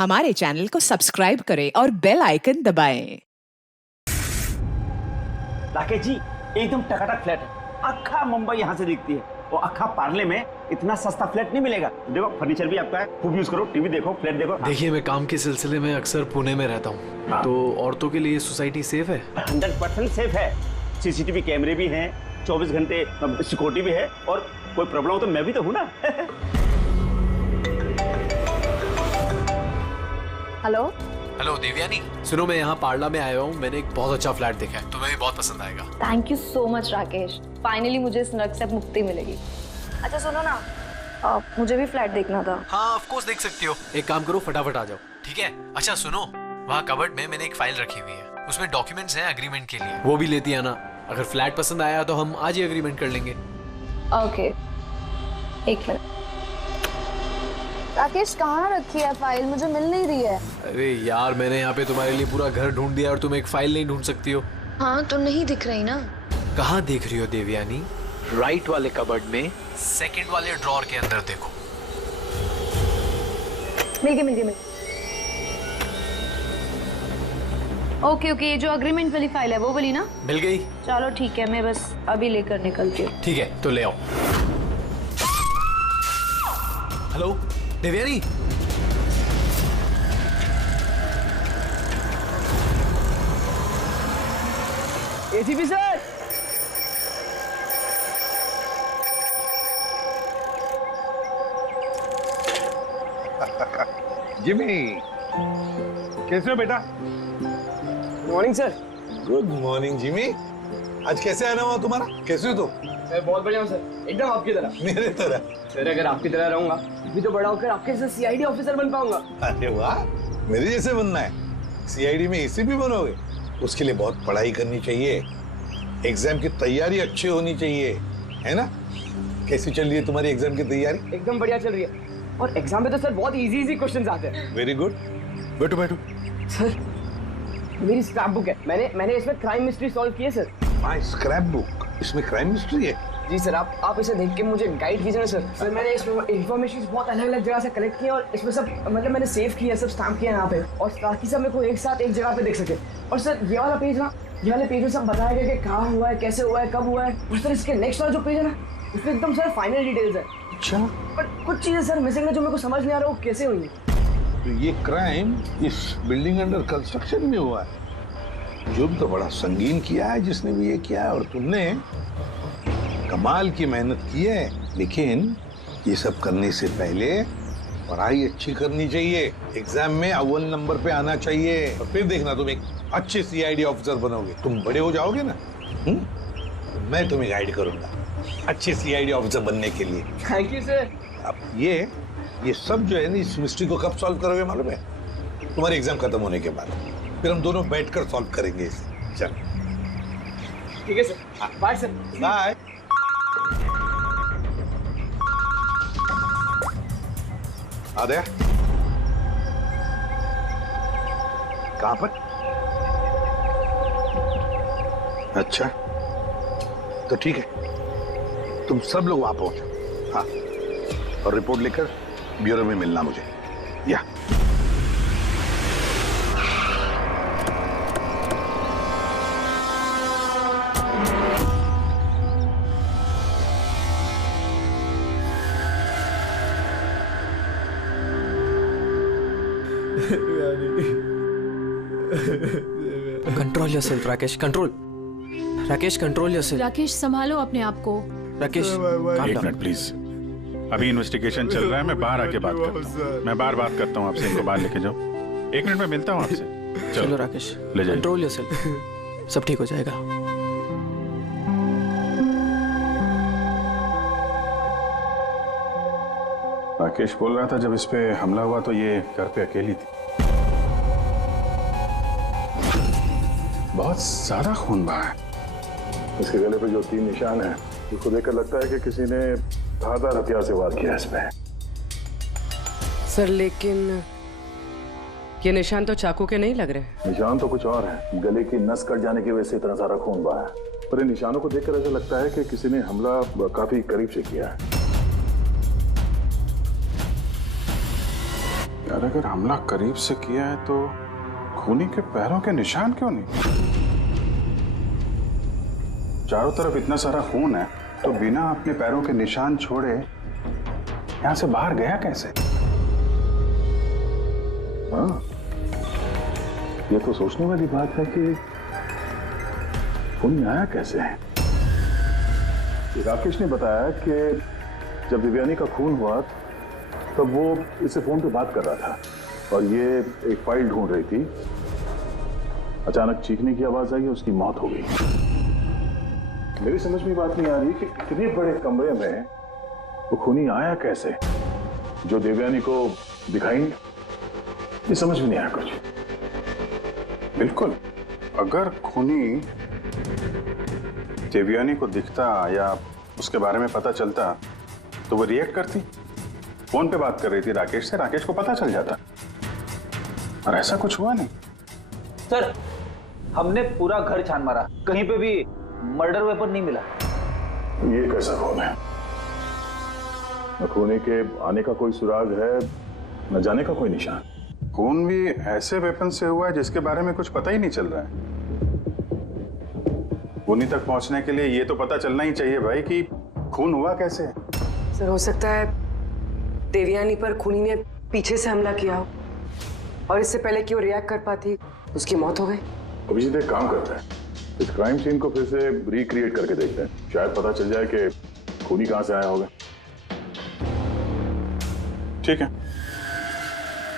हमारे चैनल को सब्सक्राइब करें और बेल आइकन दबाएं। राकेश जी एकदम टकाटक फ्लैट है, अक्खा मुंबई यहाँ से दिखती है और अक्खा पार्ले में इतना सस्ता फ्लैट नहीं मिलेगा। देखो फर्नीचर भी आपका है, खूब यूज करो, टीवी देखो, फ्लैट देखो। देखिए मैं काम के सिलसिले में अक्सर पुणे में रहता हूँ, तो औरतों के लिए सोसाइटी सेफ है? 100% सेफ है। सीसीटीवी कैमरे भी हैं, 24 घंटे सिक्योरिटी भी है, और कोई प्रॉब्लम हो तो मैं भी तो हूँ ना। हेलो हेलो देवयानी, सुनो मैं यहाँ पार्ला में आया हूँ। मैंने एक बहुत अच्छा फ्लैट देखा है, तुम्हें भी बहुत पसंद आएगा। Thank you so much Rakesh, finally मुझे इस नर्क से मुक्ति मिलेगी। अच्छा सुनो ना, मुझे भी फ्लैट देखना था। हाँ ऑफ कोर्स देख सकती हो। एक काम करो, फटाफट आ जाओ, ठीक है? अच्छा सुनो, वहाँ कबर्ड में मैंने एक फाइल रखी हुई है, उसमें डॉक्यूमेंट्स हैं एग्रीमेंट के लिए, वो भी लेती आना। अगर फ्लैट पसंद आया तो हम आज ही एग्रीमेंट कर लेंगे। ओके एक मिनट। राकेश कहाँ रखी है फाइल, मुझे मिल नहीं रही है। अरे यार मैंने यहाँ पे तुम्हारे लिए पूरा घर ढूंढ दिया और तुम एक फाइल नहीं ढूंढ सकती हो? हाँ तो नहीं दिख रही ना। कहाँ देख रही हो देवयानी? राइट वाले कबर्ड में सेकंड वाले ड्रॉर के अंदर देखो। मिल गई। ओके ये जो अग्रीमेंट वाली फाइल है वो वाली ना? मिल गई? चलो ठीक है, मैं बस अभी लेकर निकलती हूँ। ठीक है तो ले आओ। Hello Devyani, ACP sir, Jimmy कैसे हो बेटा? Morning sir. Good morning Jimmy. आज कैसे आना हुआ तुम्हारा? कैसे हो तुम? मैं बहुत बढ़िया हूँ सर, एकदम आपकी तरह। मेरे तरह? सर अगर आपकी तरह रहूंगा भी तो बड़ा होकर आपके जैसे सीआईडी ऑफिसर बन पाऊंगा। अरे वाह, मेरे जैसे बनना है? सीआईडी में एसीपी बनोगे? उसके लिए बहुत पढ़ाई करनी चाहिए, एग्जाम की तैयारी अच्छी होनी चाहिए, है ना? कैसी चल रही है तुम्हारी एग्जाम की तैयारी? एकदम बढ़िया चल रही है, और एग्जाम में तो सर बहुत इजी क्वेश्चंस आते हैं। वेरी गुड, बैठो बैठो। सर मेरी स्क्रैप बुक है, मैंने इसमें क्राइम मिस्ट्री सॉल्व की है सर। माय स्क्रैप बुक, इसमें क्राइम मिस्ट्री है? जी सर, आप इसे देख के मुझे गाइड कीजिए ना सर। सर मैंने इसमें इन्फॉर्मेशन बहुत अलग अलग जगह से कलेक्ट की है, और इसमें सब मतलब मैंने सेव किया है, सब स्टैम्प किया है यहाँ पे, और ताकि सब मेरे को एक साथ एक जगह पे देख सके। और सर ये वाला पेज ना, ये वाले पेज में सब बताया गया कि कहाँ हुआ है, कैसे हुआ है, कब हुआ है। और सर इसके नेक्स्ट वाला जो पेज है ना, इसमें एकदम सर फाइनल डिटेल्स है। अच्छा, पर कुछ चीजें सर मिसिंग है जो मेरे को समझ नहीं आ रहा वो कैसे हुई। तो ये क्राइम इस बिल्डिंग अंडर कंस्ट्रक्शन में हुआ है? जुर्म तो बड़ा संगीन किया है जिसने भी ये किया है, और तुमने कमाल की मेहनत की है। लेकिन ये सब करने से पहले पढ़ाई अच्छी करनी चाहिए, एग्जाम में अव्वल नंबर पे आना चाहिए, और फिर देखना तुम एक अच्छे सीआईडी ऑफिसर बनोगे। तुम बड़े हो जाओगे ना, तो मैं तुम्हें गाइड करूंगा अच्छे सीआईडी ऑफिसर बनने के लिए। Thank you sir. अब ये सब जो है ना, इस मिस्ट्री को कब सॉल्व करोगे मालूम है? तुम्हारे एग्जाम खत्म होने के बाद, फिर हम दोनों बैठकर सॉल्व करेंगे इसे। चल ठीक है सर, बाय सर। बाय। आद्या, कहाँ पर? अच्छा तो ठीक है, तुम सब लोग वहां पहुंचो। हाँ, और रिपोर्ट लेकर ब्यूरो में मिलना मुझे। या control yourself Rakesh, control. Rakesh control yourself. Rakesh संभालो अपने आप को। राकेश एक मिनट प्लीज, अभी इन्वेस्टिगेशन चल रहा है, मैं बाहर आके बात करता हूँ। मैं बाहर बात करता हूँ आपसे, इनको बाहर लेके जाओ। एक मिनट में मिलता हूँ आपसे। चलो राकेश, ले जाइए। कंट्रोल योरसेल्फ, सब ठीक हो जाएगा। राकेश बोल रहा था जब इस पे हमला हुआ तो ये घर पे अकेली थी। बहुत ज्यादा खून बहा है। इसके गले पे जो 3 निशान हैं, उसको देखकर लगता है कि किसी ने धारदार हथियार से वार किया इस पे। सर लेकिन ये निशान तो चाकू के नहीं लग रहे। निशान तो कुछ और है, गले की नस कट जाने की वजह से इतना सारा खून बहा है। पर इन निशानों को देखकर ऐसा लगता है कि किसी ने हमला काफी करीब से किया है। सर अगर हमला करीब से किया है तो खूनी के पैरों के निशान क्यों नहीं? चारों तरफ इतना सारा खून है तो बिना अपने पैरों के निशान छोड़े यहां से बाहर गया कैसे? हाँ, ये तो सोचने वाली बात है कि खूनी आया कैसे है। राकेश ने बताया कि जब दिव्यानी का खून हुआ तब वो इससे फोन पे बात कर रहा था और ये एक फाइल ढूंढ रही थी। अचानक चीखने की आवाज आई, उसकी मौत हो गई। मेरी समझ में बात नहीं आ रही कि इतने बड़े कमरे में वो खूनी आया कैसे जो देवयानी को दिखाई नहीं। ये समझ में नहीं आया कुछ। बिल्कुल, अगर खूनी देवयानी को दिखता या उसके बारे में पता चलता तो वो रिएक्ट करती। फोन पे बात कर रही थी राकेश से, राकेश को पता चल जाता, और ऐसा कुछ हुआ नहीं। सर, हमने पूरा घर छान मारा, कहीं पे भी मर्डर वेपन नहीं मिला। ये कैसा खून है? न खूनी के आने का कोई सुराग है, न जाने का कोई निशान। खून भी ऐसे वेपन से हुआ है जिसके बारे में कुछ पता ही नहीं चल रहा है। खूनी तक पहुंचने के लिए ये तो पता चलना ही चाहिए भाई कि खून हुआ कैसे। सर हो सकता है देवयानी पर खूनी ने पीछे से हमला किया हो और इससे पहले कि वो रिएक्ट कर पाती उसकी मौत हो गई। अभिजीत एक काम करते हैं, इस क्राइम सीन को फिर से रिक्रिएट करके देखते हैं, शायद पता चल जाए कि खूनी कहां से आया होगा। ठीक है,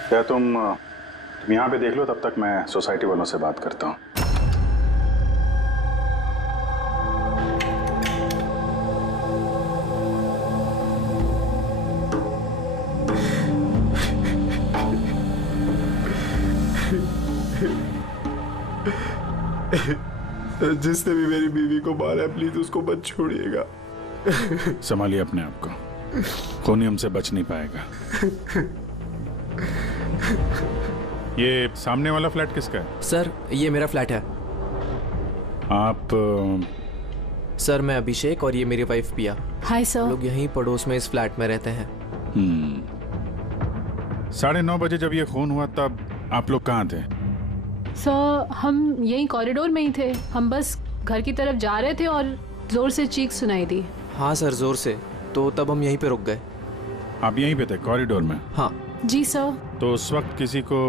क्या तुम यहाँ पे देख लो, तब तक मैं सोसाइटी वालों से बात करता हूँ। जिसने भी मेरी बीवी को मारा है प्लीज उसको मत छोड़िएगा। संभालिए अपने आप को, खूनी हमसे बच नहीं पाएगा। ये सामने वाला फ्लैट किसका है? सर ये मेरा फ्लैट है। आप सर मैं अभिषेक और ये मेरी वाइफ पिया। Hi sir. लोग यहीं पड़ोस में इस फ्लैट में रहते हैं। 9:30 बजे जब ये खून हुआ तब आप लोग कहाँ थे? सर हम यहीं कॉरिडोर में ही थे, हम बस घर की तरफ जा रहे थे और जोर से चीख सुनाई दी। हाँ सर जोर से, तो तब हम यहीं पे रुक गए। आप यहीं पे थे कॉरिडोर में? हाँ जी सर। तो उस वक्त किसी को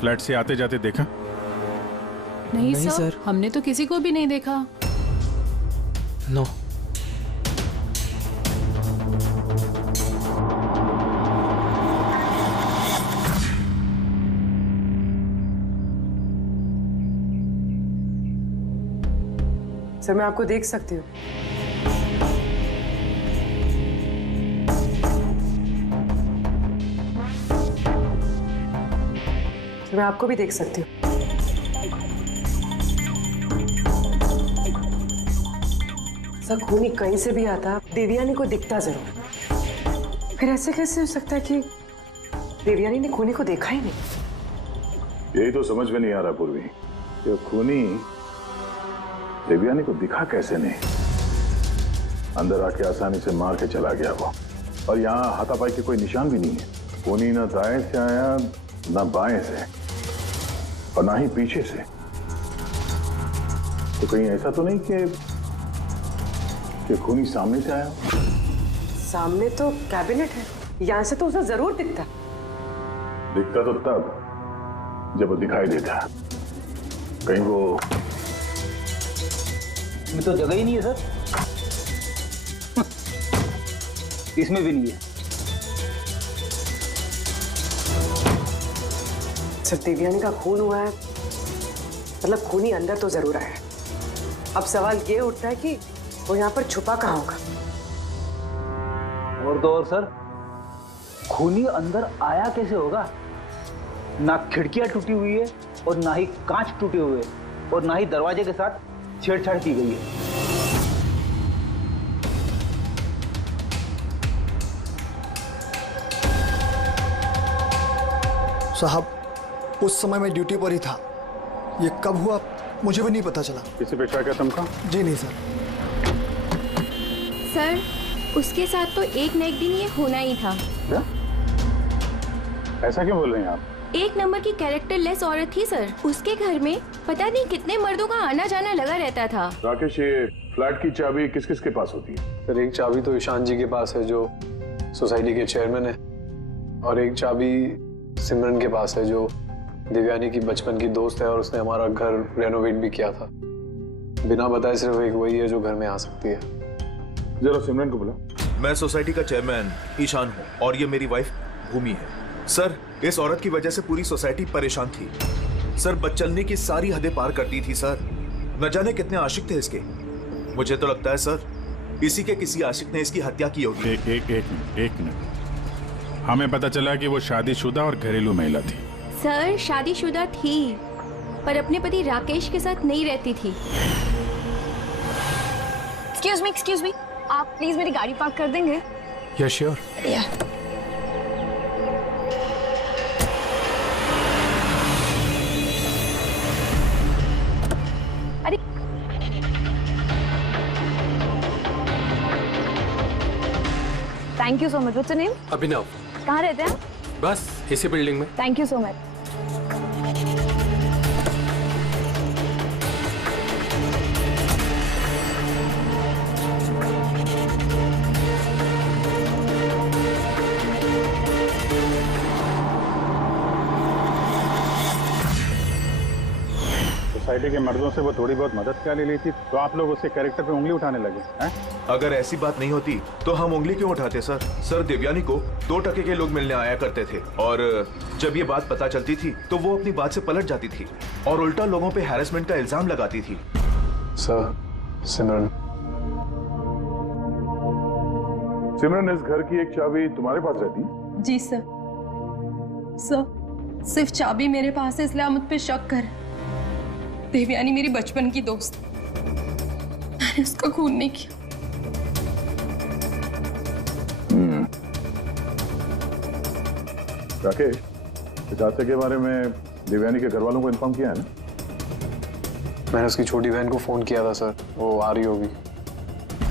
फ्लैट से आते जाते देखा? नहीं सर, हमने तो किसी को भी नहीं देखा। नो। सर मैं आपको देख सकती हूँ। सर मैं आपको भी देख सकती हूँ। सर खूनी कहीं से भी आता देवयानी को दिखता जरूर। फिर ऐसे कैसे हो सकता है कि देवयानी ने खूनी को देखा ही नहीं? यही तो समझ में नहीं आ रहा पूर्वी, ये खूनी देवयानी को दिखा कैसे नहीं? अंदर आके आसानी से मार के चला गया वो, और यहाँ हाथापाई के कोई निशान भी नहीं है। खूनी ना दाएं से आया ना बाएं से और ना ही पीछे से। तो कहीं ऐसा तो नहीं कि खूनी सामने से आया? सामने तो कैबिनेट है, यहाँ से तो उसे जरूर दिखता। दिखता तो तब जब वो दिखाई देता। कहीं वो इसमें तो जगह ही नहीं है सर। इसमें भी नहीं है। सर देवयानी का खून हुआ है, मतलब खूनी अंदर तो जरूर आया है। अब सवाल ये उठता है कि वो यहाँ पर छुपा कहाँ होगा। और तो और सर, खूनी अंदर आया कैसे होगा? ना खिड़कियां टूटी हुई है और ना ही कांच टूटे हुए और ना ही दरवाजे के साथ छेड़छाड़ की गई है। साहब उस समय मैं ड्यूटी पर ही था, ये कब हुआ मुझे भी नहीं पता चला। किसी पे शक है तुमको? जी नहीं सर। सर उसके साथ तो एक न एक दिन ये होना ही था। क्या? ऐसा क्यों बोल रहे हैं आप? एक नंबर की कैरेक्टर लेस औरत थी सर। उसके घर में पता नहीं कितने मर्दों का आना जाना लगा रहता था। राकेश, ये फ्लैट की चाबी किस किस के पास होती है? सर एक चाबी तो ईशान जी के पास है जो सोसाइटी के चेयरमैन है, और एक चाबी सिमरन के पास है जो दिव्यानी की बचपन की दोस्त है और उसने हमारा घर रेनोवेट भी किया था। बिना बताए सिर्फ एक वही है जो घर में आ सकती है। जरा सिमरन को बुला। मैं सोसाइटी का चेयरमैन ईशान हूँ और ये मेरी वाइफ भूमि है। सर, इस औरत की वजह से पूरी सोसाइटी परेशान थी। सर, बदचलने की सारी हदें पार करती थी सर। न जाने कितने आशिक थे इसके। मुझे तो लगता है सर, इसी के किसी आशिक ने इसकी हत्या की होगी। एक मिनट। हमें पता चला कि वो शादीशुदा और घरेलू महिला थी। सर शादीशुदा थी पर अपने पति राकेश के साथ नहीं रहती थी। एक्सक्यूज मी, आप प्लीज मेरी गाड़ी पार्क कर देंगे? या श्योर। अरे thank you so much. What's your name? Abhinav. कहाँ रहते हैं आप? बस इसी बिल्डिंग में। Thank you so much. Society के मर्दों से वो थोड़ी बहुत मदद क्या ले ली थी, तो आप लोग उसके कैरेक्टर पे उंगली उठाने लगे हैं? अगर ऐसी बात नहीं होती तो हम उंगली क्यों उठाते सर? सर, दिव्यानी को 2 टके के लोग मिलने आया करते थे और जब ये बात पता चलती थी तो वो अपनी बात से पलट जाती थी और उल्टा लोगों पे हैरेसमेंट का इल्जाम लगाती थी। सर, सिमरन। सिमरन, इस घर की एक चाबी तुम्हारे पास रहती है? जी सर। सिर्फ चाबी मेरे पास है इसलिए आप मुझ पे शक कर। देवयानी मेरी बचपन की दोस्त, मैंने उसका खून नहीं किया। राकेश, इस हादसे के बारे में दिव्यानी के घर वालों को इन्फॉर्म किया है ना? मैंने उसकी छोटी बहन को फोन किया था सर, वो आ रही होगी।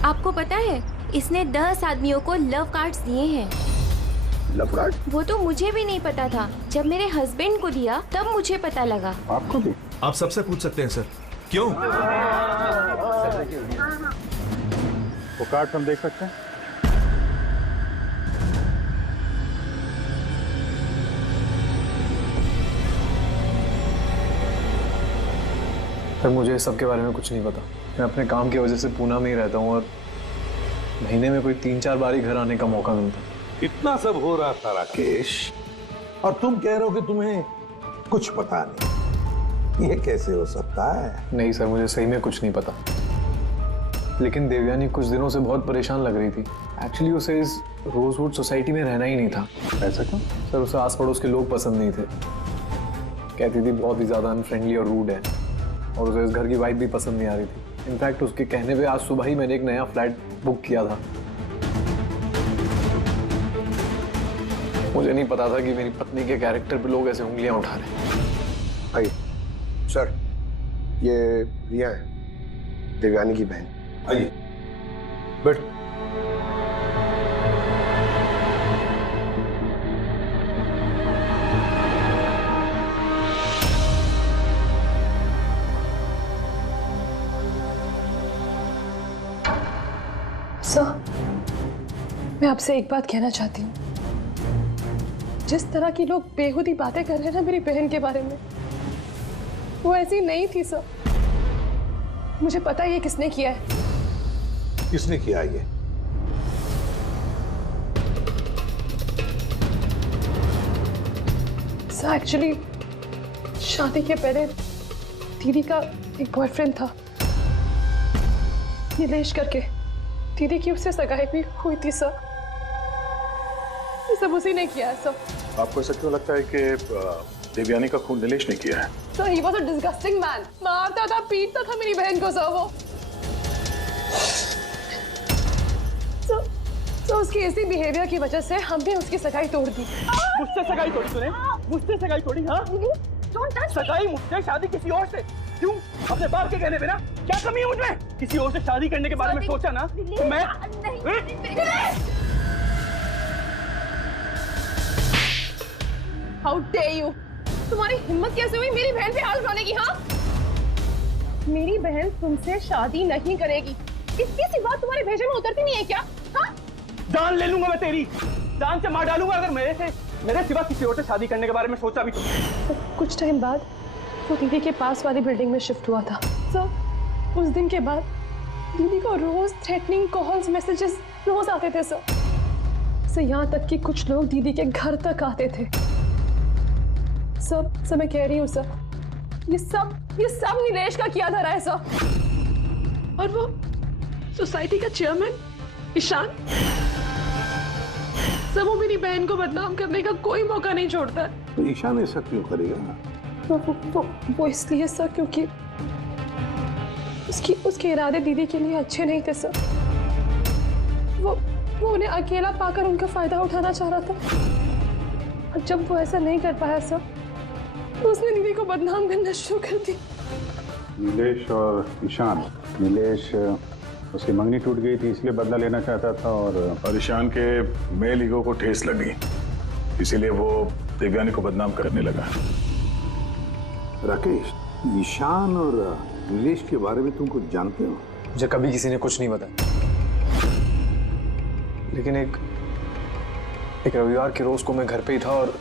आपको पता है इसने 10 आदमियों को लव कार्ड्स दिए हैं। Love card? वो तो मुझे भी नहीं पता था। जब मेरे हस्बैंड को दिया तब मुझे पता लगा। आपको भी? आप सबसे पूछ सकते हैं सर। क्यों? वो कार्ड हम देख सकते हैं? सर, मुझे सब के बारे में कुछ नहीं पता। मैं अपने काम की वजह से पूना में ही रहता हूँ और महीने में कोई 3-4 बार ही घर आने का मौका मिलता। इतना सब हो रहा था राकेश, और तुम कह रहे हो कि तुम्हें कुछ पता नहीं। ये कैसे हो सकता है? नहीं सर, मुझे सही में कुछ नहीं पता। लेकिन देवयानी कुछ दिनों से बहुत परेशान लग रही थी। एक्चुअली उसे इस रोजवुड सोसाइटी में रहना ही नहीं था। ऐसा क्यों? सर, उसे आस पड़ोस के लोग पसंद नहीं थे। कहती थी बहुत ही ज़्यादा अनफ्रेंडली और रूड है, और उसे इस घर की वाइब भी पसंद नहीं आ रही थी। इनफैक्ट उसके कहने पे आज सुबह ही मैंने एक नया फ्लैट बुक किया था। मुझे नहीं पता था कि मेरी पत्नी के कैरेक्टर पे लोग ऐसे उंगलियां उठा रहे हैं। आइए सर, ये रिया है, देवयानी की बहन। आइए बैठ। सर, मैं आपसे एक बात कहना चाहती हूँ। जिस तरह की लोग बेहुदी बातें कर रहे हैं ना मेरी बहन के बारे में, वो ऐसी नहीं थी सर। मुझे पता है ये किसने किया है। किसने किया ये? सर, एक्चुअली शादी के पहले दीदी का एक बॉयफ्रेंड था, नीलेश करके। दीदी की उससे सगाई भी हुई थी सर। ये सब उसी ने किया है सर। आपको ऐसा क्यों लगता है कि देवयानी का खून नीलेश ने किया है? Sir, he was a disgusting man। मारता था, पीटता था मेरी बहन को सर वो। सर, उसकी ऐसी बिहेवियर की वजह से हमने उसकी सगाई तोड़ दी। मुझसे सगाई तोड़ी तूने? मुझसे सगाई तोड़ी? हाँ, सगाई मुझसे, शादी किसी और से। क्यों? अपने बाप के कहने पे ना? क्या कमी है मुझमें? किसी और से शादी करने के बारे में सोचा ना तो मैं हाउ डेयर यू! तुम्हारी हिम्मत कैसे हुई मेरी बहन पे हाथ उठाने की? हाँ, मेरी बहन तुमसे शादी नहीं करेगी। इसकी सी बात तुम्हारे भेजे में उतरती नहीं है क्या? हाँ, जान ले लूंगा मैं तेरी, जान से मार डालूंगा अगर मेरे सिवा किसी और से शादी करने के बारे में सोचा भी तो। कुछ टाइम बाद वो दीदी के पास वाली बिल्डिंग में शिफ्ट हुआ था। सर, उस दिन के बाद दीदी को रोज थ्रेटनिंग कॉल्स, मैसेजेस रोज आते थे सर। यहाँ तक कि कुछ लोग दीदी के घर तक आते थे। सर मैं कह रही हूँ सर, ये सब नीलेश का किया धरा है सर। और वो सोसाइटी का चेयरमैन ईशान सर, वो मेरी बहन को बदनाम करने का कोई मौका नहीं छोड़ता है। तो ईशान ऐसा क्यों करेगा? वो इसलिए सर क्योंकि उसके इरादे दीदी के लिए अच्छे नहीं थे सर। वो उन्हें अकेला पाकर उनका फायदा उठाना चाह रहा था। और जब वो ऐसा नहीं कर पाया सर, तो उसने दीदी को बदनाम करना शुरू कर दी। नीलेश और ईशान, नीलेश उसकी मंगनी टूट गई थी इसलिए बदला लेना चाहता था, और ईशान के मेल ईगो को ठेस लगी, इसीलिए वो देवयानी को बदनाम करने लगा। राकेश, ईशान और नीलेश के बारे में तुम कुछ जानते हो? मुझे कभी किसी ने कुछ नहीं बताया, लेकिन एक रविवार के रोज को मैं घर पे ही था और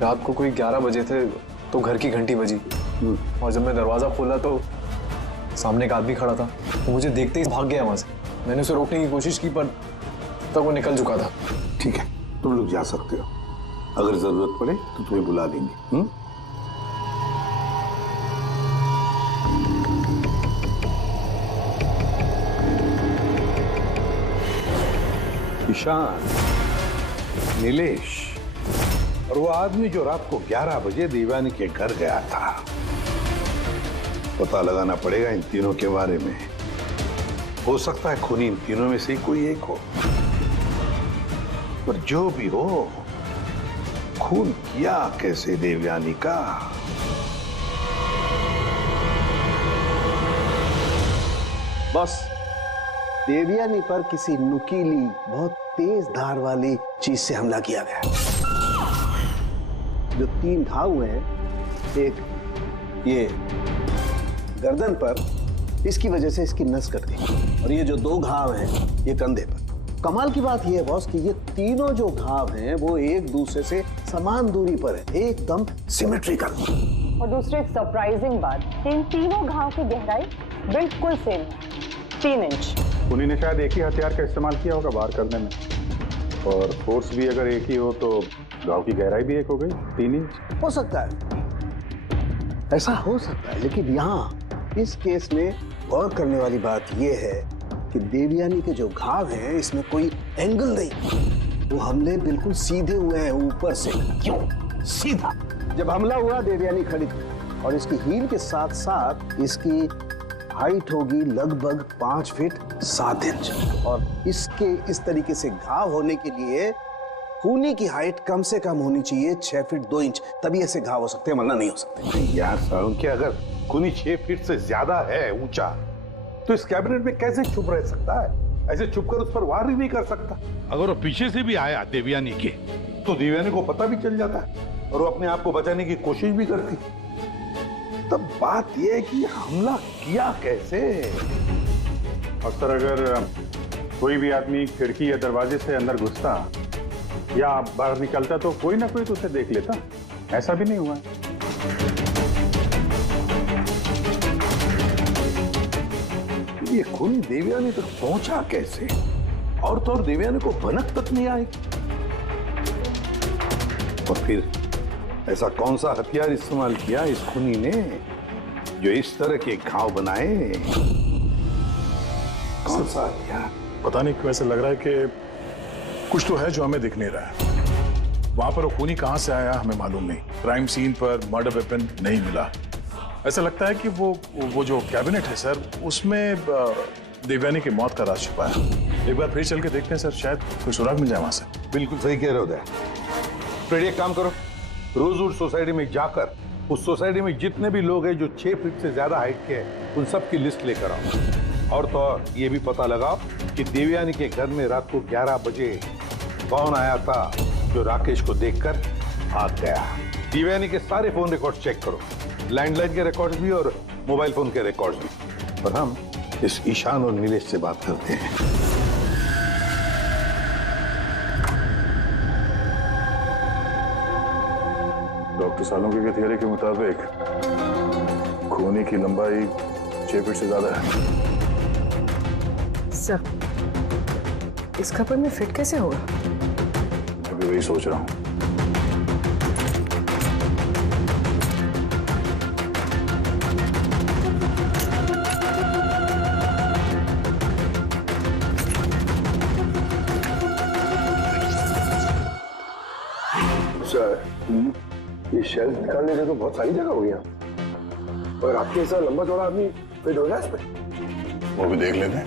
रात को कोई 11 बजे थे तो घर की घंटी बजी, और जब मैं दरवाजा खोला तो सामने एक आदमी खड़ा था। वो मुझे देखते ही भाग गया वहां से। मैंने उसे रोकने की कोशिश की पर तब वो निकल चुका था। ठीक है, तुम लोग जा सकते हो, अगर जरूरत पड़े तो तुम्हें बुला देंगे। ईशान, नीलेश और वो आदमी जो रात को 11 बजे देवयानी के घर गया था, पता लगाना पड़ेगा इन तीनों के बारे में। हो सकता है खूनी इन तीनों में से कोई एक हो, पर जो भी हो, खून किया कैसे देवयानी का? बस देवयानी पर किसी नुकीली, बहुत तेज धार वाली चीज से हमला किया गया। जो 3 घाव हुए हैं, एक ये गर्दन पर, इसकी वजह से इसकी नस कट गई, और ये जो 2 घाव हैं ये कंधे पर। कमाल की बात ये है बॉस कि ये तीनों जो घाव हैं वो एक दूसरे से समान दूरी पर है, एकदम सिमेट्रिकल। और दूसरी सरप्राइजिंग बात, इन तीनों घाव की गहराई बिल्कुल सेम है, 3 इंच। खूनी ने शायद एक ही हथियार का इस्तेमाल किया होगा वार करने में, और फोर्स भी अगर एक ही हो तो घाव की गहराई भी एक हो गई, 3 इंच। हो सकता है, ऐसा हो सकता है, लेकिन यहाँ इस केस में गौर करने वाली बात यह है कि देवयानी के जो घाव हैं इसमें कोई एंगल नहीं, वो हमले बिल्कुल सीधे हुए हैं ऊपर से। क्यों सीधा? जब हमला हुआ देवयानी खड़ी थी, और इसकी हील के साथ साथ इसकी हाइट होगी लगभग 5 फीट 7 इंच, और इसके इस तरीके से घाव होने के लिए खूनी की हाइट कम से कम होनी चाहिए 6 फीट 2 इंच, तभी ऐसे घाव हो सकते हैं, वरना नहीं हो सकते। यार सारुण, क्या अगर खूनी 6 फीट से ज्यादा है ऊंचा, तो इस कैबिनेट में कैसे चुप रह सकता है? ऐसे चुप कर उस पर वार ही नहीं कर सकता। अगर वो पीछे से भी आया देवयानी के, तो देवयानी को पता भी चल जाता है और वो अपने आप को बचाने की कोशिश भी करती। तब बात यह है कि हमला किया कैसे? अक्सर अगर कोई भी आदमी खिड़की या दरवाजे से अंदर घुसता या बाहर निकलता तो कोई ना कोई तो उसे देख लेता, ऐसा भी नहीं हुआ। ये खूनी देवयानी तक पहुंचा कैसे? और तो और देवयानी को भनक तक नहीं आई। और फिर ऐसा कौन सा हथियार इस्तेमाल किया इस खूनी ने जो इस तरह के घाव बनाए? कौन सा हथियार? पता नहीं क्यों ऐसा लग रहा है कि कुछ तो है जो हमें दिख नहीं रहा है। वहां पर वो खूनी कहां से आया हमें मालूम नहीं। क्राइम सीन पर मर्डर वेपन नहीं मिला। ऐसा लगता है कि वो जो कैबिनेट है सर, उसमें देवयानी की मौत का राज छुपा है। एक बार फिर चल के देखते हैं सर, शायद कोई सुराग मिल जाए वहां से। बिल्कुल सही कह रहे हो दया। फिर एक काम करो, रोजवुड सोसाइटी में जाकर उस सोसाइटी में जितने भी लोग हैं जो 6 फीट से ज्यादा हाइट के हैं, उन सब की लिस्ट लेकर आओ। और तो और ये भी पता लगाओ कि देवयानी के घर में रात को 11 बजे कौन आया था जो राकेश को देखकर भाग गया। देवयानी के सारे फोन रिकॉर्ड चेक करो, लैंडलाइन के रिकॉर्ड भी और मोबाइल फोन के रिकॉर्ड भी। और हम इस ईशान और नीलेश से बात करते हैं। डॉक्टर सालों की थियरी के मुताबिक खूनी की लंबाई 6 फीट से ज्यादा है। सर, इस कपड़े में फिट कैसे होगा? अभी वही सोच रहा हूँ। सर, ये शेल्फ निकालने से तो बहुत सारी जगह हो गया, और आपके ऐसा लंबा चौड़ा आदमी फिट होगा इस पे? वो भी देख लेते हैं।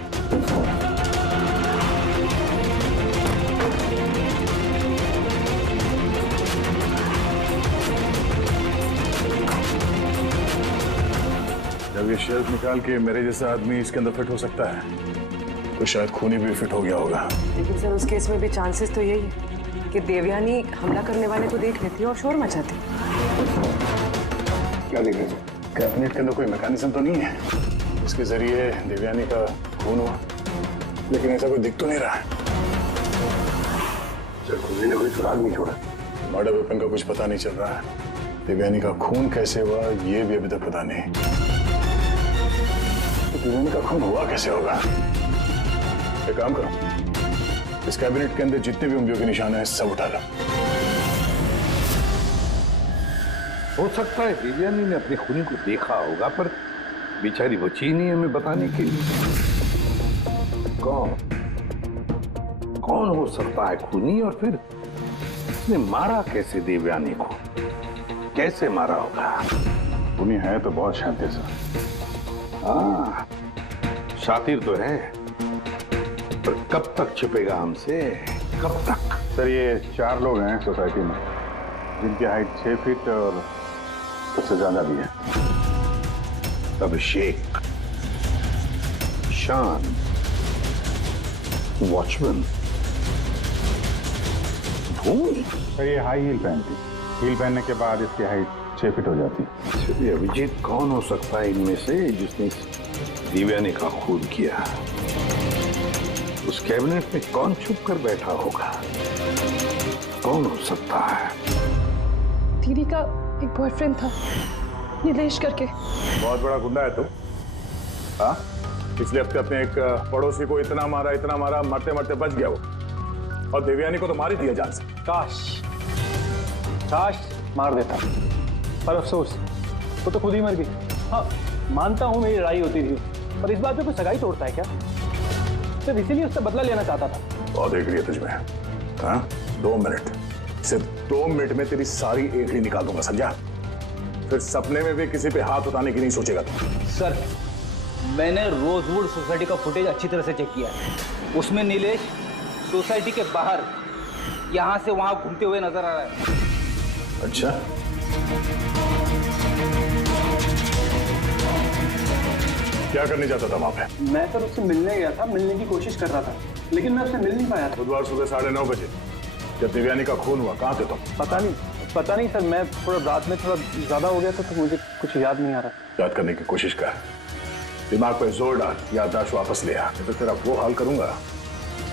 जब ये शेल्फ निकाल के मेरे जैसा आदमी इसके अंदर फिट हो सकता है, तो शायद खूनी भी फिट हो गया होगा। लेकिन सर, उस केस में भी चांसेस तो यही है कि देवयानी हमला करने वाले को देख लेती और शोर मचाती। क्या देख लेते? कैबिनेट के अंदर कोई मैकेनिज्म तो नहीं है इसके जरिए देवयानी का खून हुआ, लेकिन ऐसा कोई दिख तो नहीं रहा है। खूनी ने कोई सुराग नहीं छोड़ा। मर्डर वेपन का कुछ पता नहीं चल रहा है। देवयानी का खून कैसे हुआ ये भी अभी तक पता नहीं। तो देवयानी का खून हुआ कैसे होगा? एक काम करो, इस कैबिनेट के अंदर जितने भी उंगलियों के निशान हैं सब उठा लो। हो सकता है देवयानी ने अपने खूनी को देखा होगा, पर बेचारी बची नहीं हमें बताने के लिए। कौन हो सकता है खूनी, और फिर उसने मारा कैसे देवयानी को? कैसे मारा होगा? खूनी है तो बहुत शातिर सर। हाँ, शातिर तो है, पर कब तक छिपेगा हमसे? कब तक? सर, ये 4 लोग हैं सोसाइटी में जिनकी हाइट 6 फीट और उससे ज्यादा भी है। अभिषेक, शान, वॉचमैन, धूल। सर, ये हाई हील पहनती, हील पहनने के बाद इसकी हाइट 6 फीट हो जाती। चलिए, अभिजीत कौन हो सकता है इनमें से जिसने देवयानी का खून किया? उस कैबिनेट में कौन छुप कर बैठा होगा? कौन हो सकता है? दीदी का एक बॉयफ्रेंड था, नीलेश करके। बहुत बड़ा गुंडा है तू। हाँ, पिछले हफ्ते अपने एक पड़ोसी को इतना मारा, मरते मरते बच गया वो, और देवयानी को तो मार ही दिया जान से। काश मार देता, पर अफसोस वो तो खुद ही मर गई। हाँ, मानता हूँ मेरी लड़ाई होती थी, पर इस बात पे कोई सगाई तोड़ता है क्या? सिर्फ इसीलिए उससे बदला लेना चाहता था। बहुत देख लिया तुझमें। हाँ, 2 मिनट, सिर्फ 2 मिनट में तेरी सारी एंगली निकाल दूंगा, समझा? फिर सपने में भी किसी पे हाथ उठाने की नहीं सोचेगा तू। सर, मैंने रोजवुड सोसाइटी का फुटेज अच्छी तरह से चेक किया है। उसमें नीलेश सोसाइटी के बाहर यहाँ से वहाँ घूमते हुए नजर आ रहा है। अच्छा, क्या करने जाता था वहां पे? मैं सर उससे मिलने गया था, मिलने की कोशिश कर रहा था, लेकिन मैं उससे मिल नहीं पाया था। बुधवार सुबह 9:30 बजे जब देवयानी का खून हुआ, कहाँ थे तुम? पता नहीं सर, मैं थोड़ा रात में थोड़ा ज्यादा हो गया था, तो मुझे कुछ याद नहीं आ रहा। याद करने की कोशिश कर, दिमाग पे जोर डाल, याददाश्त वापस ले आ, तो तेरा वो हाल करूंगा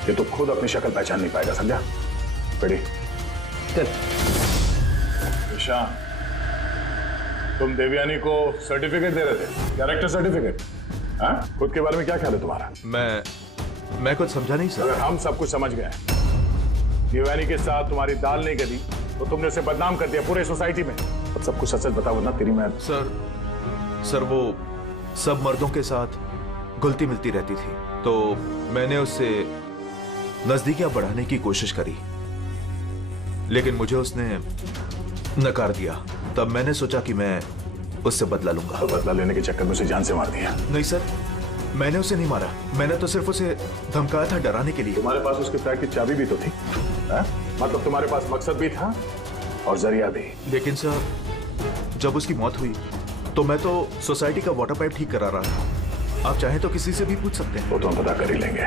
कि तू खुद अपनी शक्ल पहचान नहीं पाएगा, समझा? बड़ी ईशान, तुम देवयानी को सर्टिफिकेट दे रहे थे, कैरेक्टर सर्टिफिकेट। हाँ, खुद के बारे में क्या ख्याल है तुम्हारा? मैं कुछ समझा नहीं सर। अगर हम सब कुछ समझ गए, देवयानी के साथ तुम्हारी दाल नहीं गली तो तुमने उसे बदनाम कर दिया पूरे सोसाइटी में। अब सब कुछ सच बताओ ना, तेरी मैं। सर वो सब मर्दों के साथ घुलती मिलती रहती थी, तो मैंने उससे नजदीकियां बढ़ाने की कोशिश करी, लेकिन मुझे उसने नकार दिया। तब मैंने सोचा कि मैं उससे बदला लूंगा। तो बदला लेने के चक्कर में उसे जान से मार दिया? नहीं सर, मैंने उसे नहीं मारा, मैंने तो सिर्फ उसे धमकाया था, डराने के लिए। तुम्हारे पास उसके फ्लैट की चाबी भी तो थी, है? मतलब तुम्हारे पास मकसद भी था और जरिया भी। लेकिन सर, जब उसकी मौत हुई तो मैं तो सोसाइटी का वाटर पाइप ठीक करा रहा था। आप चाहें तो किसी से भी पूछ सकते हैं। वो तो हम पता कर ही लेंगे।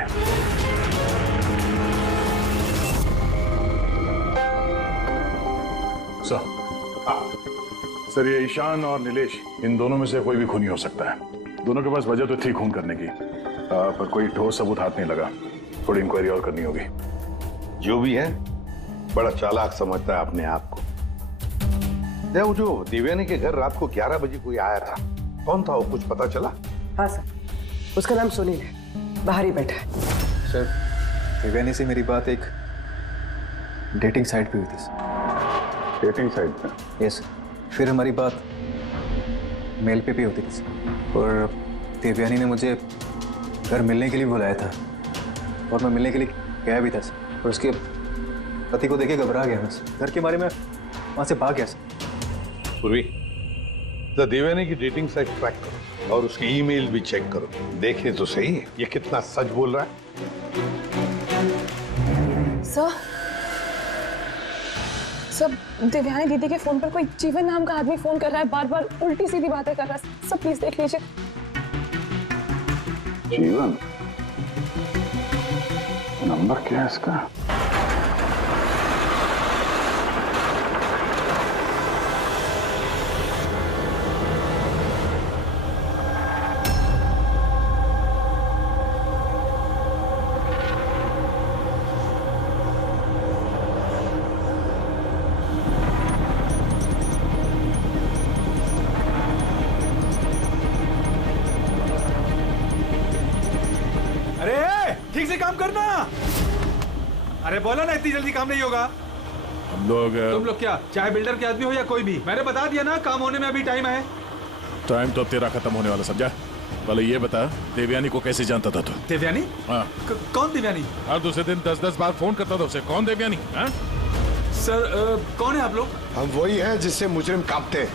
सर। सर, ये ईशान और नीलेश, इन दोनों में से कोई भी खूनी हो सकता है। दोनों के पास वजह तो थी खून करने की, पर कोई ठोस सबूत हाथ नहीं लगा। थोड़ी इंक्वायरी और करनी होगी। जो भी है, बड़ा चालाक समझता है अपने आप को। वो जो देवयानी के घर रात को 11 बजे कोई आया था, कौन था वो, कुछ पता चला? हाँ सर, उसका नाम सुनील है, बाहर ही बैठा है। सर, देवयानी से मेरी बात एक डेटिंग साइट पे हुई थी सर। डेटिंग साइट पे? Yes sir. फिर हमारी बात मेल पे भी होती थी सर, और देवयानी ने मुझे घर मिलने के लिए बुलाया था, और मैं मिलने के लिए गया भी था सर। और उसके पति को देखे घबरा गया मैं सर। घर के बारे में वहाँ से भाग गया सर। पूर्वी, तो देवयानी की डेटिंग साइट ट्रैक करो और उसकी ईमेल भी चेक करो, देखें तो सही ये कितना सच बोल रहा है। सर, देवयानी दीदी के फोन पर कोई जीवन नाम का आदमी फोन कर रहा है, बार बार उल्टी सीधी बातें कर रहा है। सब प्लीज देख लीजिए। जीवन? नंबर क्या है इसका? ठीक से काम करना। अरे बोला ना, इतनी जल्दी काम नहीं होगा। हम लोग तुम लोग क्या, चाहे बिल्डर के आदमी हो या कोई भी, मैंने बता दिया ना, काम होने में अभी टाइम है। टाइम तो अब तेरा खत्म होने वाला, समझा? पहले ये बता, देवयानी को कैसे जानता था तू? देवयानी? हाँ। कौन देवयानी? हर दूसरे दिन 10-10 बार फोन करता था उसे। कौन देवयानी? सर, कौन है आप लोग? हम वही हैं जिससे मुजरिम कांपते हैं,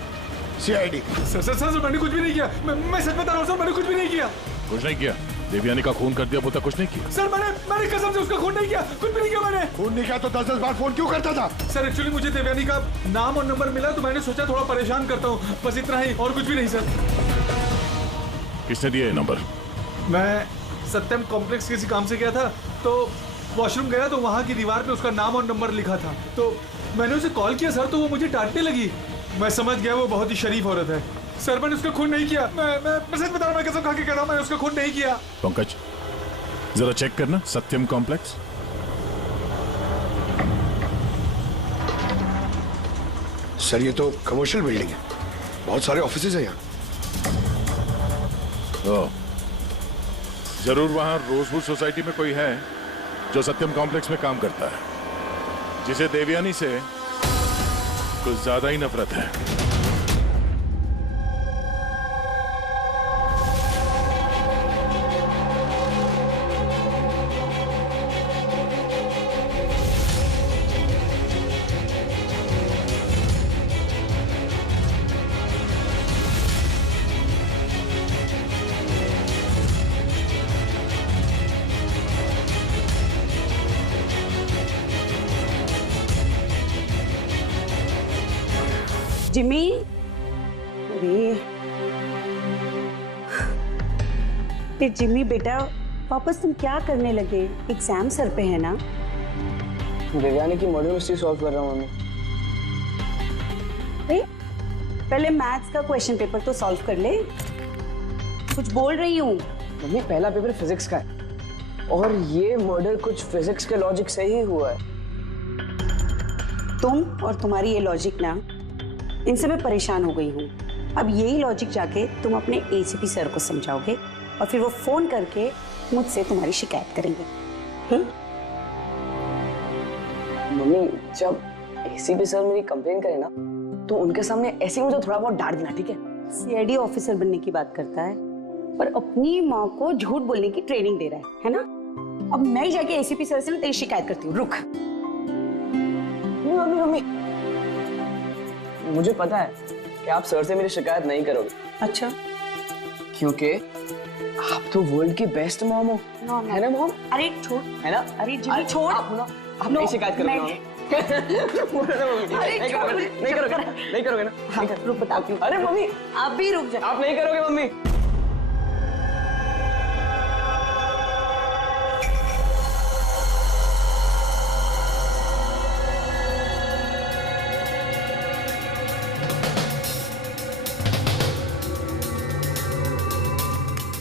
CID। सर, मैंने कुछ भी नहीं किया। मैं सच बता रहा हूँ सर, मैंने कुछ भी नहीं किया। कुछ नहीं किया? देवयानी का खून कर दिया, वो तक कुछ नहीं किया? सर, मैंने कसम से उसका खून नहीं किया, कुछ भी नहीं किया मैंने। खून नहीं किया तो 10-10 बार फोन क्यों करता था? सर, एक्चुअली मुझे देवयानी का नाम और नंबर मिला तो मैंने सोचा थोड़ा परेशान करता हूँ, बस इतना ही, और कुछ भी नहीं सर। किसने दिया ये नंबर? मैं सत्यम कॉम्प्लेक्स किसी काम से गया था, तो वॉशरूम गया तो वहाँ की दीवार पे उसका नाम और नंबर लिखा था, तो मैंने उसे कॉल किया सर, तो वो मुझे डांटने लगी। मैं समझ गया वो बहुत ही शरीफ औरत है। सर, मैंने उसका खून नहीं किया। मैं सच बता रहा हूँ, मैं कसम खा के कह रहा हूँ, मैंने उसका खून नहीं किया। पंकज, जरा चेक करना सत्यम कॉम्प्लेक्स। सर, ये तो कमर्शियल बिल्डिंग है, बहुत सारे ऑफिसेज हैं यहाँ। जरूर वहां रोजवुड सोसाइटी में कोई है जो सत्यम कॉम्प्लेक्स में काम करता है, जिसे देवयानी से कुछ ज्यादा ही नफरत है। जिमी, अरे जिमी बेटा, वापस तुम क्या करने लगे? एग्जाम सर पे है ना? देवयानी की मर्डर मिस्ट्री सॉल्व कर रहा हूँ मम्मी। पहले मैथ्स का क्वेश्चन पेपर तो सॉल्व कर ले। कुछ बोल रही हूँ मम्मी, पहला पेपर फिजिक्स का है और ये मर्डर कुछ फिजिक्स के लॉजिक से ही हुआ है। तुम और तुम्हारी ये लॉजिक ना, इनसे मैं परेशान हो गई हूँ। अब यही लॉजिक जाके तुम अपने ACP सर को समझाओगे और फिर वो फोन करके मुझसे तुम्हारी शिकायत करेंगे। मम्मी, जब ACP सर मेरी कंप्लेन करे ना, तो उनके सामने ऐसे ही मुझे थोड़ा बहुत डांट देना, ठीक है? CID ऑफिसर बनने की बात करता है पर अपनी माँ को झूठ बोलने की ट्रेनिंग दे रहा है ना? अब मैं ही जाके ACP सर से तेरी शिकायत करती हूँ। रुक। मम्मी, मुझे पता है कि आप सर से मेरी शिकायत नहीं करोगे। अच्छा? क्योंकि आप तो वर्ल्ड की बेस्ट मॉम हो, है ना मॉम? अरे छोड़, है ना? अरे जिमी छोड़। आप नहीं शिकायत करोगे मॉम? नहीं करोगे ना? हाँ, रुक बताती हूँ। अरे मम्मी, आप भी रुक जाओ। आप नहीं करोगे मम्मी?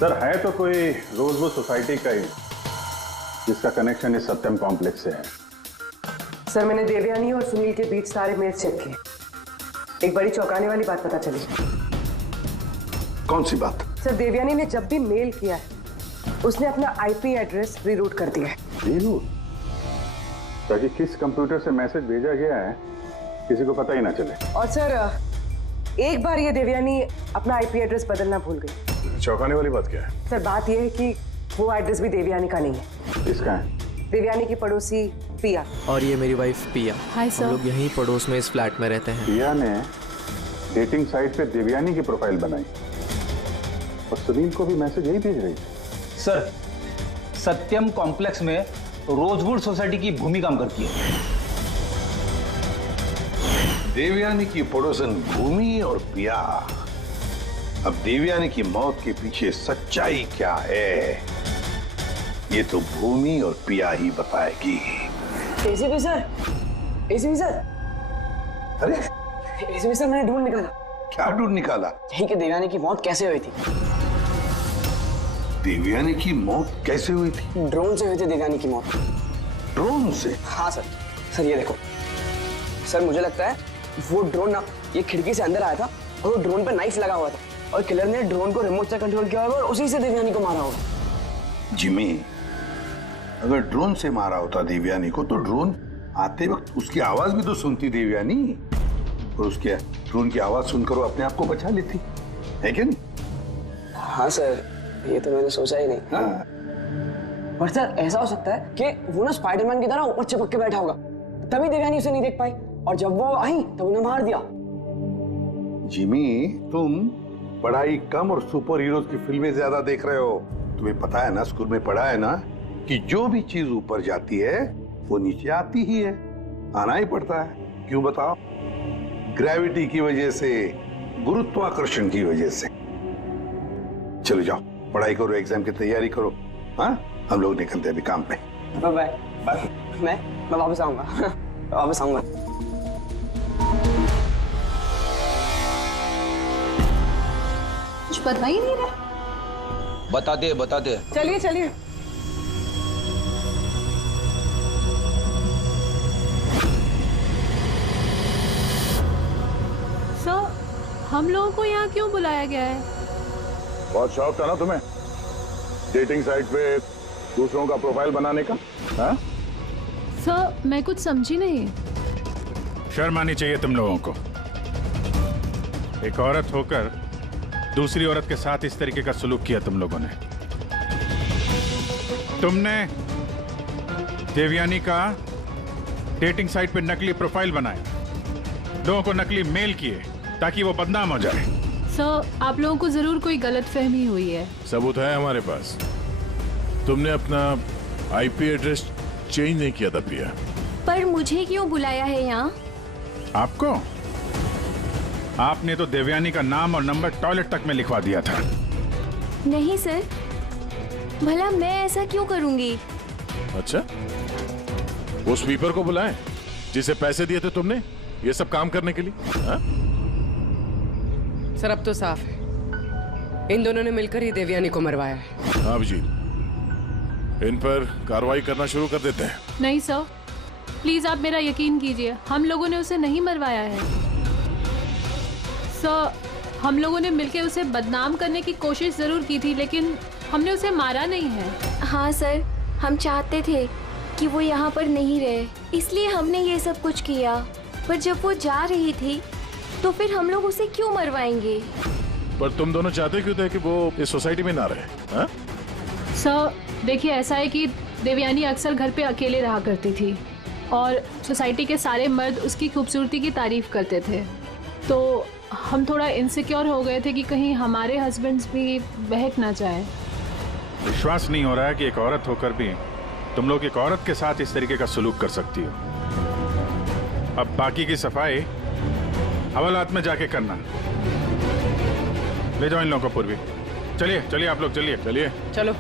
सर है तो कोई रोजवुड सोसाइटी का ही जिसका कनेक्शन इस सत्यम कॉम्प्लेक्स से है। सर मैंने देवयानी और सुनील के बीच सारे मेल्स चेक किए। एक बड़ी चौंकाने वाली बात पता चली। कौन सी बात? सर देवयानी ने जब भी मेल किया है उसने अपना आईपी एड्रेस रीरूट कर दिया है। रीरूट? ताकि किस कंप्यूटर से मैसेज भेजा गया है किसी को पता ही ना चले। और सर एक बार ये देवयानी अपना आईपी एड्रेस बदलना भूल गई। चौंकाने वाली बात क्या है? सर बात यह है कि वो एड्रेस भी देवयानी का नहीं है। किसका है? देवयानी की पड़ोसी पिया। और ये मेरी वाइफ पिया। Hi sir. हम लोग यहीं पड़ोस में इस फ्लैट में रहते हैं। पिया ने डेटिंग साइट पे देवयानी की प्रोफाइल बनाई और सुनील को भी मैसेज यही भेज रही थी। सर सत्यम कॉम्प्लेक्स में रोजवुड सोसाइटी की भूमि काम करती है। देवयानी की पड़ोसन भूमि और पिया। अब देवयानी की मौत के पीछे सच्चाई क्या है ये तो भूमि और पिया ही बताएगी। ACP sir, ACP sir. अरे एसीपी सर मैंने ढूंढ निकाला। क्या ढूंढ निकाला? यही कि देवयानी की मौत कैसे हुई थी। देवयानी की मौत कैसे हुई थी? ड्रोन से हुई थी देवयानी की मौत। ड्रोन से? हाँ सर। सर ये देखो सर, मुझे लगता है वो ड्रोन ना ये खिड़की से अंदर आया था और वो ड्रोन पे नाइफ लगा हुआ था और किलर ने ड्रोन को रिमोट से कंट्रोल किया होगा और उसी से देवयानी को मारा होगा। जिमी, अगर ड्रोन से मारा होता देवयानी को तो ड्रोन आते वक्त उसकी आवाज भी तो सुनती देवयानी और उसके ड्रोन की आवाज सुनकर वो अपने आप को बचा लेती है क्या नहीं? हाँ सर, ये तो मैंने सोचा ही नहीं। हाँ। पर सर ऐसा हो सकता है कि वो ना स्पाइडरमैन की तरह ऊपर चिपक के बैठा होगा, तभी देवयानी उसे नहीं देख पाई और जब वो आई तब उन्हें मार दिया। जिमी, तुम पढ़ाई कम और सुपर हीरोज की फिल्में ज्यादा देख रहे हो। तुम्हें पता है ना, स्कूल में पढ़ा है ना कि जो भी चीज ऊपर जाती है वो नीचे आती ही है, आना ही पड़ता है। क्यों बताओ? ग्रेविटी की वजह से, गुरुत्वाकर्षण की वजह से। चलो जाओ पढ़ाई करो, एग्जाम की तैयारी करो। हाँ, हम लोग निकलते हैं अभी काम पे। Bye bye. मैं वापस आऊंगा। वापस आऊंगा। कुछ बता ही नहीं रहा। बता दे। चलिए चलिए। सर हम लोगों को यहाँ क्यों बुलाया गया है? बहुत शौक था ना तुम्हें डेटिंग साइट पे दूसरों का प्रोफाइल बनाने का? हाँ? सर मैं कुछ समझी नहीं। शर्म आनी चाहिए तुम लोगों को। एक औरत होकर दूसरी औरत के साथ इस तरीके का सलूक किया तुम लोगों ने। तुमने देवयानी का डेटिंग साइट पे नकली प्रोफाइल बनाया, लोगों को नकली मेल किए ताकि वो बदनाम हो जाए। सर आप लोगों को जरूर कोई गलतफहमी हुई है। सबूत है हमारे पास। तुमने अपना आईपी एड्रेस चेंज नहीं किया था प्रिया। पर मुझे क्यों बुलाया है यहाँ? आपको? आपने तो देवयानी का नाम और नंबर टॉयलेट तक में लिखवा दिया था। नहीं सर, भला मैं ऐसा क्यों करूंगी? अच्छा, वो स्वीपर को बुलाएं जिसे पैसे दिए थे तुमने ये सब काम करने के लिए? हा? सर अब तो साफ है, इन दोनों ने मिलकर ही देवयानी को मरवाया है। हाँ अभिजीत, इन पर कार्रवाई करना शुरू कर देते हैं। नहीं सर, प्लीज आप मेरा यकीन कीजिए, हम लोगों ने उसे नहीं मरवाया है। सर हम लोगों ने मिलकर उसे बदनाम करने की कोशिश जरूर की थी, लेकिन हमने उसे मारा नहीं है। हाँ सर, हम चाहते थे कि वो यहाँ पर नहीं रहे, इसलिए हमने ये सब कुछ किया। पर जब वो जा रही थी तो फिर हम लोग उसे क्यों मरवाएंगे? पर तुम दोनों चाहते क्यों थे कि वो इस सोसाइटी में ना रहे? हा? सर देखिए, ऐसा है कि देवयानी अक्सर घर पे अकेले रहा करती थी और सोसाइटी के सारे मर्द उसकी खूबसूरती की तारीफ करते थे, तो हम थोड़ा इनसिक्योर हो गए थे कि कहीं हमारे हस्बैंड्स भी बहक ना जाए। विश्वास नहीं हो रहा है कि एक औरत होकर भी तुम लोग एक औरत के साथ इस तरीके का सलूक कर सकती हो। अब बाकी की सफाई हवालात में जाके करना। ले जाओ इन लोगों को पूर्वी। चलिए चलिए आप लोग, चलिए चलिए चलो।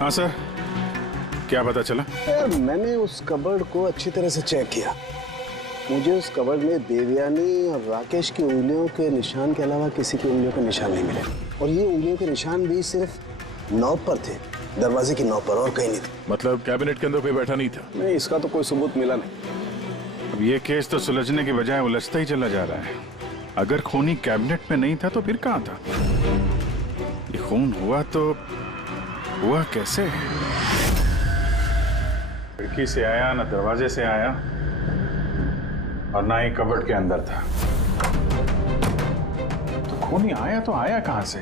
हाँ सर, क्या पता चला? मैंने उस कबर्ड को अच्छी तरह से चेक किया मुझे उस कवर्ड में देवयानी और राकेश की उंगलियों के निशान के अलावा किसी की उंगलियों के निशान नहीं मिले। और ये उंगलियों के निशान भी सिर्फ नॉब पर थे, दरवाजे की नॉब पर, और कहीं नहीं थे। मतलब कैबिनेट के अंदर कोई बैठा नहीं था? नहीं, इसका तो कोई सबूत मिला नहीं। अब ये केस तो सुलझने की बजाय उलझता ही चला जा रहा है। अगर खूनी कैबिनेट में नहीं था तो फिर कहाँ था? ये खून हुआ तो हुआ कैसे? खिड़की से आया, ना दरवाजे से आया, और ना ही कबर्ड के अंदर था। तो खूनी आया तो आया कहां से?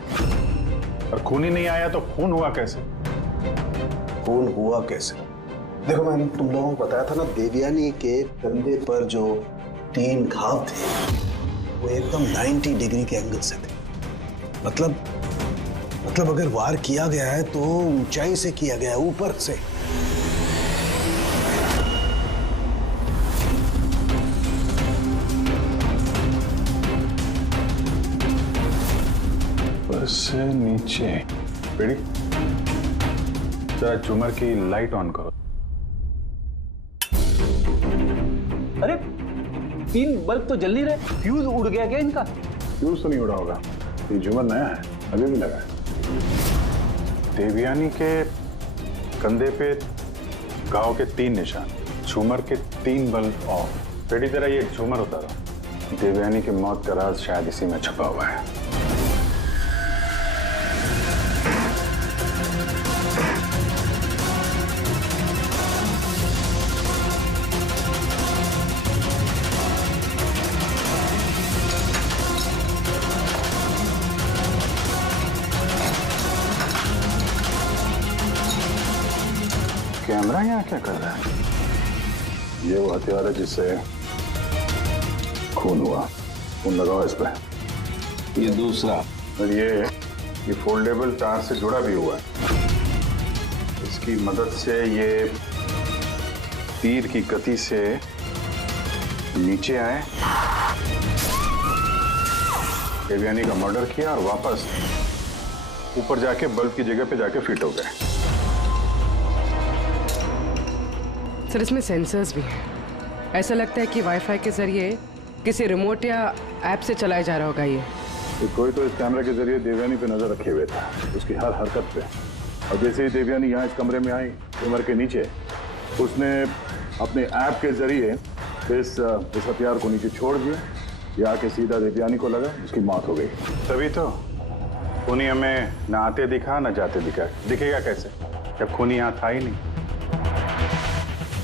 और खूनी नहीं आया तो खून हुआ कैसे? खून हुआ कैसे? देखो, मैंने तुम लोगों को बताया था ना, देवयानी के कंधे पर जो 3 घाव थे वो एकदम 90 डिग्री के एंगल से थे। मतलब अगर वार किया गया है तो ऊंचाई से किया गया है, ऊपर से। ऊपर से नीचे। बेड़ी, जरा झूमर की लाइट ऑन करो। अरे 3 बल्ब तो जल नहीं रहे, फ्यूज उड़ गया क्या इनका? फ्यूज तो नहीं उड़ा होगा, ये झूमर नया है, अभी भी लगा है। देवयानी के कंधे पे घाव के 3 निशान, झूमर के 3 बल्ब ऑफ। बेटी, जरा ये झूमर उतारो। देवयानी की मौत का राज शायद इसी में छुपा हुआ है। कैमरा यहाँ क्या कर रहा है? ये वो हथियार है जिससे खून हुआ। खून लगाओ इस पे। ये दूसरा, और ये फोल्डेबल तार से जुड़ा भी हुआ है। इसकी मदद से ये तीर की गति से नीचे आए, देवयानी का मर्डर किया और वापस ऊपर जाके बल्ब की जगह पे जाके फिट हो गए। सर, इसमें सेंसर्स भी हैं। ऐसा लगता है कि वाईफाई के जरिए किसी रिमोट या ऐप से चलाया जा रहा होगा ये। कोई तो इस कैमरे के जरिए देवयानी पे नजर रखे हुए था, उसकी हर हरकत पे। और जैसे ही देवयानी यहाँ इस कमरे में आई, कमर के नीचे, उसने अपने ऐप के जरिए इस हथियार को नीचे छोड़ दिया। ये आके सीधा देवयानी को लगा, उसकी मौत हो गई। तभी तो खूनी हमें न आते दिखा न जाते दिखा। दिखेगा कैसे जब खूनी यहाँ था ही नहीं?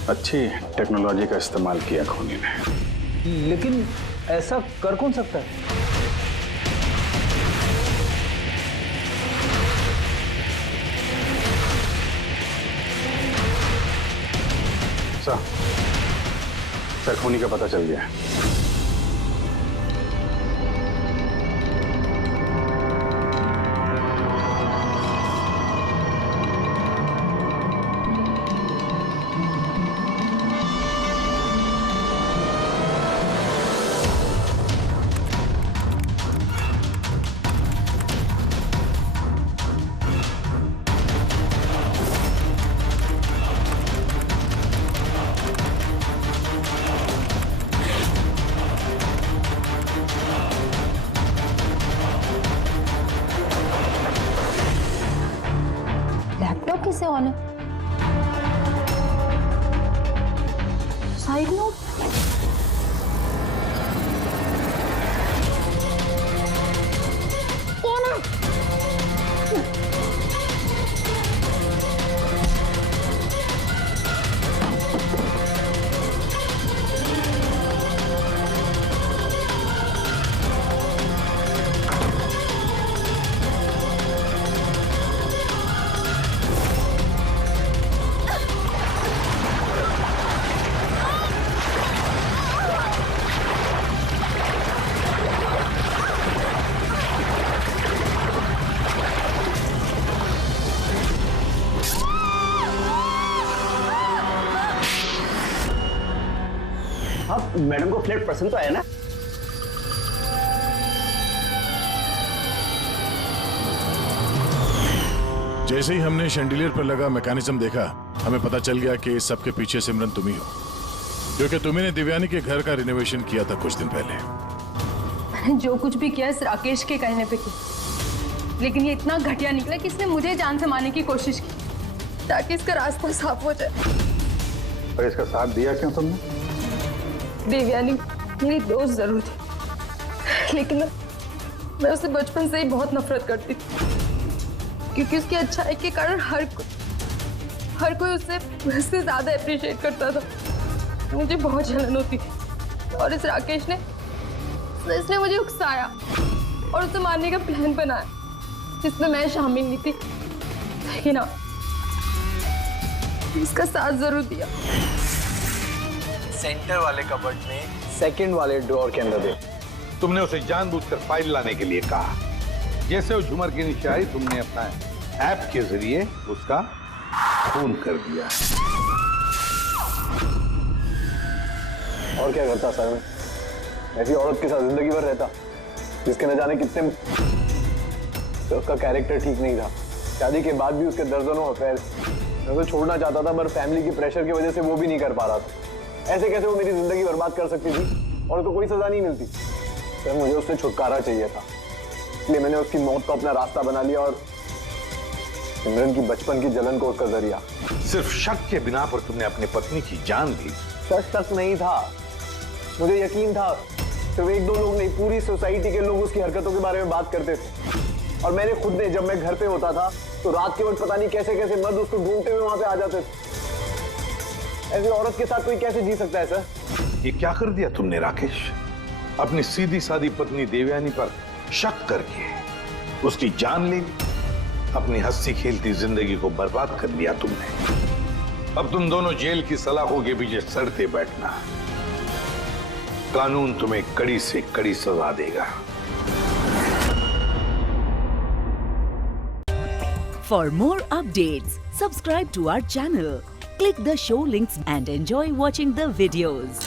अच्छी टेक्नोलॉजी का इस्तेमाल किया खूनी ने। लेकिन ऐसा कर कौन सकता है? सर, खूनी का पता चल गया। कैसे ऑन है? Side note? कौन है? मैडम को फ्लैट पसंद तो आया ना? जैसे ही हमने शैंडिलियर पर लगा मैकेनिज्म देखा, हमें पता चल गया कि इस सब के पीछे सिमरन तुम ही हो। क्योंकि तुम्हें दिव्यानी के घर का रिनोवेशन किया था कुछ दिन पहले। मैंने जो कुछ भी किया इस राकेश के कहने पे किया, लेकिन ये इतना घटिया निकला कि इसने मुझे जान से मारने की कोशिश की ताकि इसका रास्ता साफ हो जाए। और इसका साथ दिया क्यों तुमने? देवयानी मेरी दोस्त जरूर थी, लेकिन मैं उससे बचपन से ही बहुत नफरत करती थी, क्योंकि उसकी अच्छाई के कारण हर कोई उससे ज्यादा अप्रिशिएट करता था। मुझे बहुत जलन होती थी और इस राकेश ने इसने मुझे उकसाया और उसे मारने का प्लान बनाया, जिसमें मैं शामिल नहीं थी, लेकिन हाँ, इसका साथ जरूर दिया। सेंटर वाले कबर्ड में सेकंड वाले ड्रॉर के अंदर दे। तुमने उसे जानबूझकर फाइल लाने के लिए कहा। जैसे वो झूमर के नीचे आई, तुमने अपना ऐप के जरिए उसका खून कर दिया। और क्या करता सर मैं? ऐसी औरत के साथ जिंदगी भर रहता जिसके न जाने कितने, तो उसका कैरेक्टर ठीक नहीं था। शादी के बाद भी उसके दर्जनों अफेयर। मैं तो छोड़ना चाहता था, पर फैमिली की प्रेशर की वजह से वो भी नहीं कर पा रहा था। ऐसे कैसे वो मेरी जिंदगी बर्बाद कर सकती थी और उसको कोई सजा नहीं मिलती। सर मुझे उससे छुटकारा चाहिए था, इसलिए मैंने उसकी मौत को अपना रास्ता बना लिया और सिमरन की बचपन की जलन को उसका जरिया। सिर्फ शक के बिना पर तुमने अपनी पत्नी की जान ली। सर शक नहीं था, मुझे यकीन था। सिर्फ एक दो लोग नहीं, पूरी सोसाइटी के लोग उसकी हरकतों के बारे में बात करते थे। और मैंने खुद ने, जब मैं घर पे होता था तो रात के वक्त पता नहीं कैसे कैसे मर्द उसको ढूंढते हुए वहां पे आ जाते थे। ऐसी औरत के साथ कोई कैसे जी सकता है सर? ये क्या कर दिया तुमने राकेश? अपनी सीधी सादी पत्नी देवयानी पर शक करके उसकी जान ली, अपनी हंसी खेलती जिंदगी को बर्बाद कर लिया तुमने। अब तुम दोनों जेल की सलाखों के पीछे सड़ते बैठना। कानून तुम्हें कड़ी से कड़ी सजा देगा। For more updates, subscribe to our channel, click the show links and enjoy watching the videos.